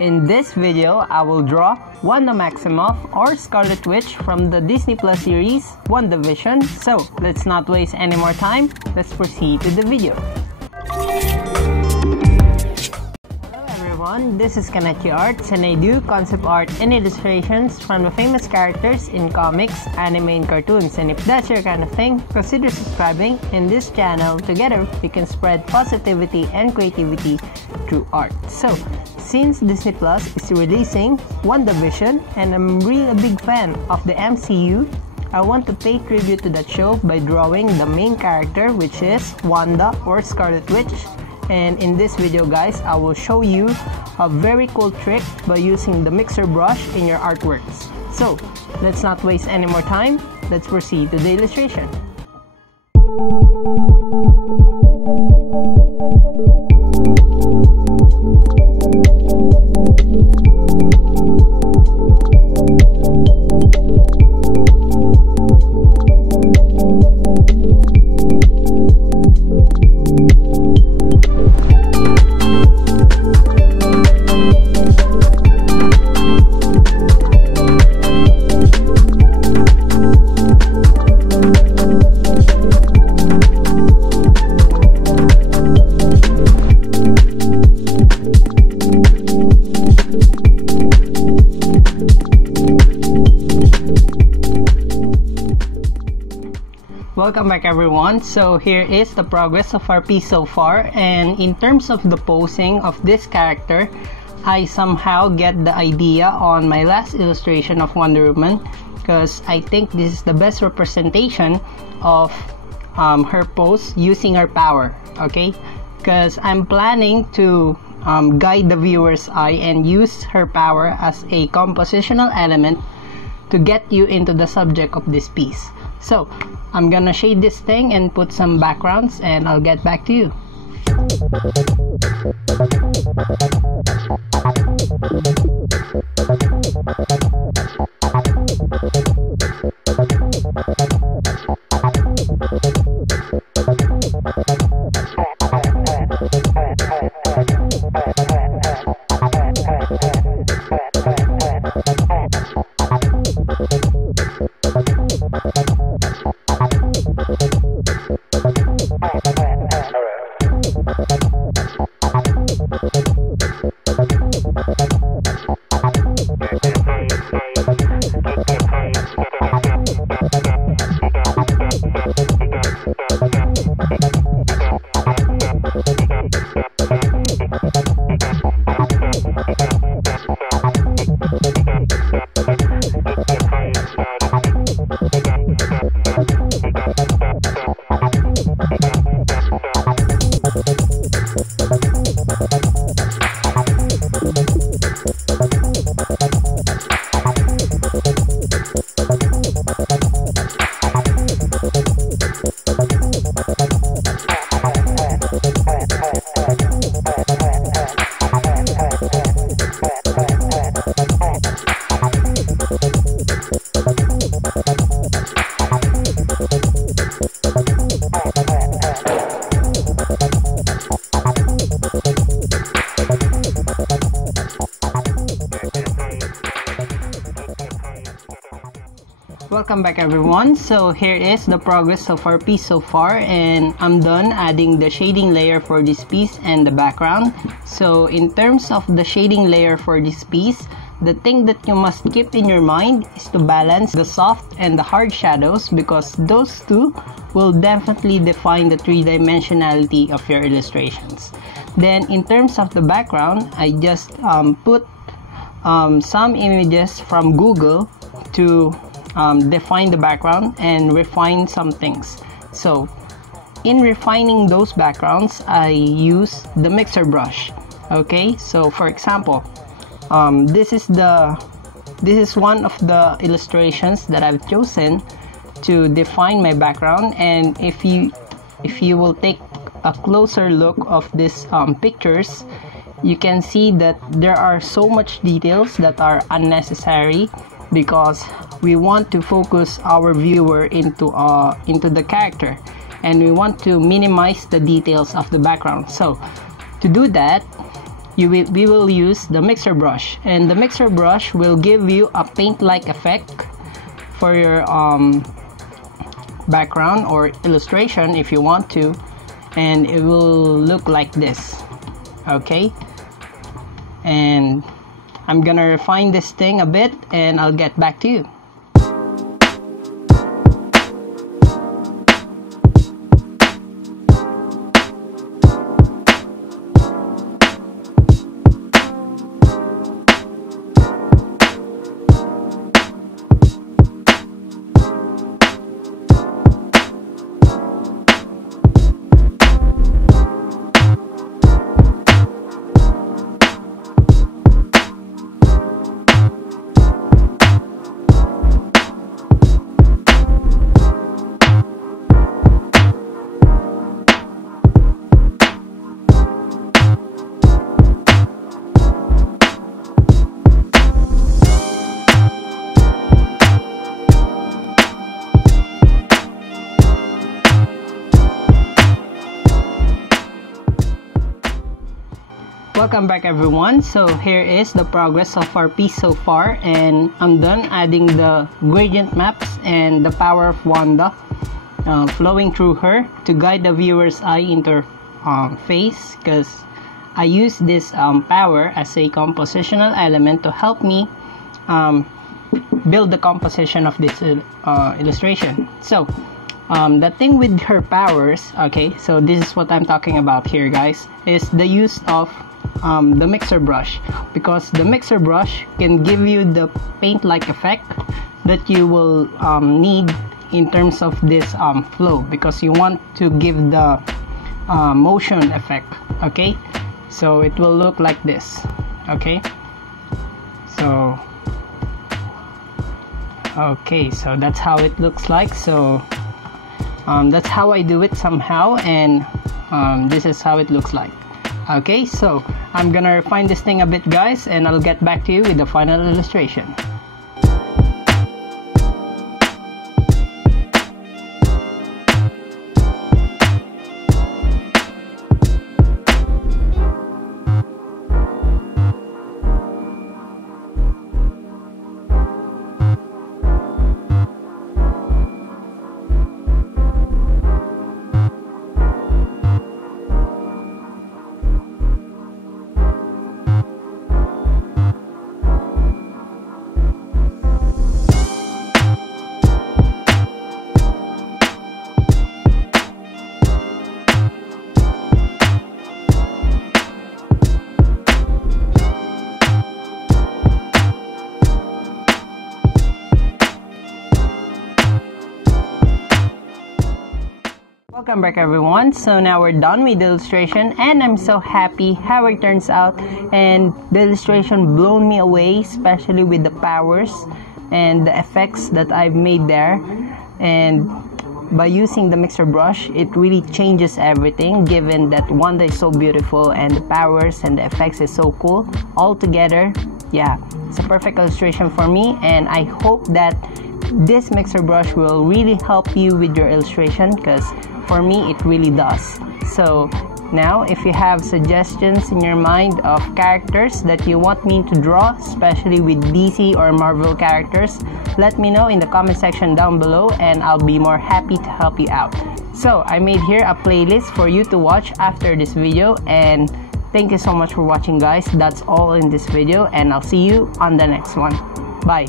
In this video, I will draw Wanda Maximoff or Scarlet Witch from the Disney Plus series WandaVision. So let's not waste any more time. Let's proceed to the video. This is Kanechi Arts and I do concept art and illustrations from the famous characters in comics, anime, and cartoons. And if that's your kind of thing, consider subscribing. In this channel, together we can spread positivity and creativity through art. So, since Disney Plus is releasing WandaVision and I'm really a big fan of the MCU, I want to pay tribute to that show by drawing the main character, which is Wanda or Scarlet Witch. And in this video guys, I will show you a very cool trick by using the mixer brush in your artworks. So let's not waste any more time, let's proceed to the illustration. Welcome back everyone. So here is the progress of our piece so far, and in terms of the posing of this character, I somehow get the idea on my last illustration of Wonder Woman, because I think this is the best representation of her pose using her power, okay? Because I'm planning to guide the viewer's eye and use her power as a compositional element to get you into the subject of this piece. So I'm gonna shade this thing and put some backgrounds and I'll get back to you. Welcome back everyone. So here is the progress of our piece so far, and I'm done adding the shading layer for this piece and the background. So in terms of the shading layer for this piece, the thing that you must keep in your mind is to balance the soft and the hard shadows, because those two will definitely define the three-dimensionality of your illustrations. Then in terms of the background, I just put some images from Google to define the background and refine some things. So in refining those backgrounds, I use the mixer brush. Okay, so for example, this is one of the illustrations that I've chosen to define my background. And if you will take a closer look of these pictures, you can see that there are so much details that are unnecessary, because we want to focus our viewer into the character, and we want to minimize the details of the background. So to do that, we will use the mixer brush, and the mixer brush will give you a paint-like effect for your background or illustration if you want to, and it will look like this. Okay, and I'm gonna refine this thing a bit and I'll get back to you. Welcome back everyone. So here is the progress of our piece so far, and I'm done adding the gradient maps and the power of Wanda flowing through her to guide the viewer's eye into her face, because I use this power as a compositional element to help me build the composition of this illustration. So the thing with her powers, okay, so this is what I'm talking about here guys, is the use of the mixer brush, because the mixer brush can give you the paint-like effect that you will need in terms of this flow, because you want to give the motion effect. Okay, so it will look like this. Okay, so that's how it looks like. So that's how I do it somehow, and this is how it looks like. Okay, so I'm gonna refine this thing a bit guys, and I'll get back to you with the final illustration. Welcome back everyone. So now we're done with the illustration, and I'm so happy how it turns out, and the illustration blown me away, especially with the powers and the effects that I've made there. And by using the mixer brush, it really changes everything, given that Wanda is so beautiful and the powers and the effects is so cool all together. Yeah, it's a perfect illustration for me, and I hope that this mixer brush will really help you with your illustration, because for me it really does. So now, if you have suggestions in your mind of characters that you want me to draw, especially with DC or Marvel characters, let me know in the comment section down below, and I'll be more happy to help you out. So I made here a playlist for you to watch after this video, and thank you so much for watching guys. That's all in this video, and I'll see you on the next one. Bye.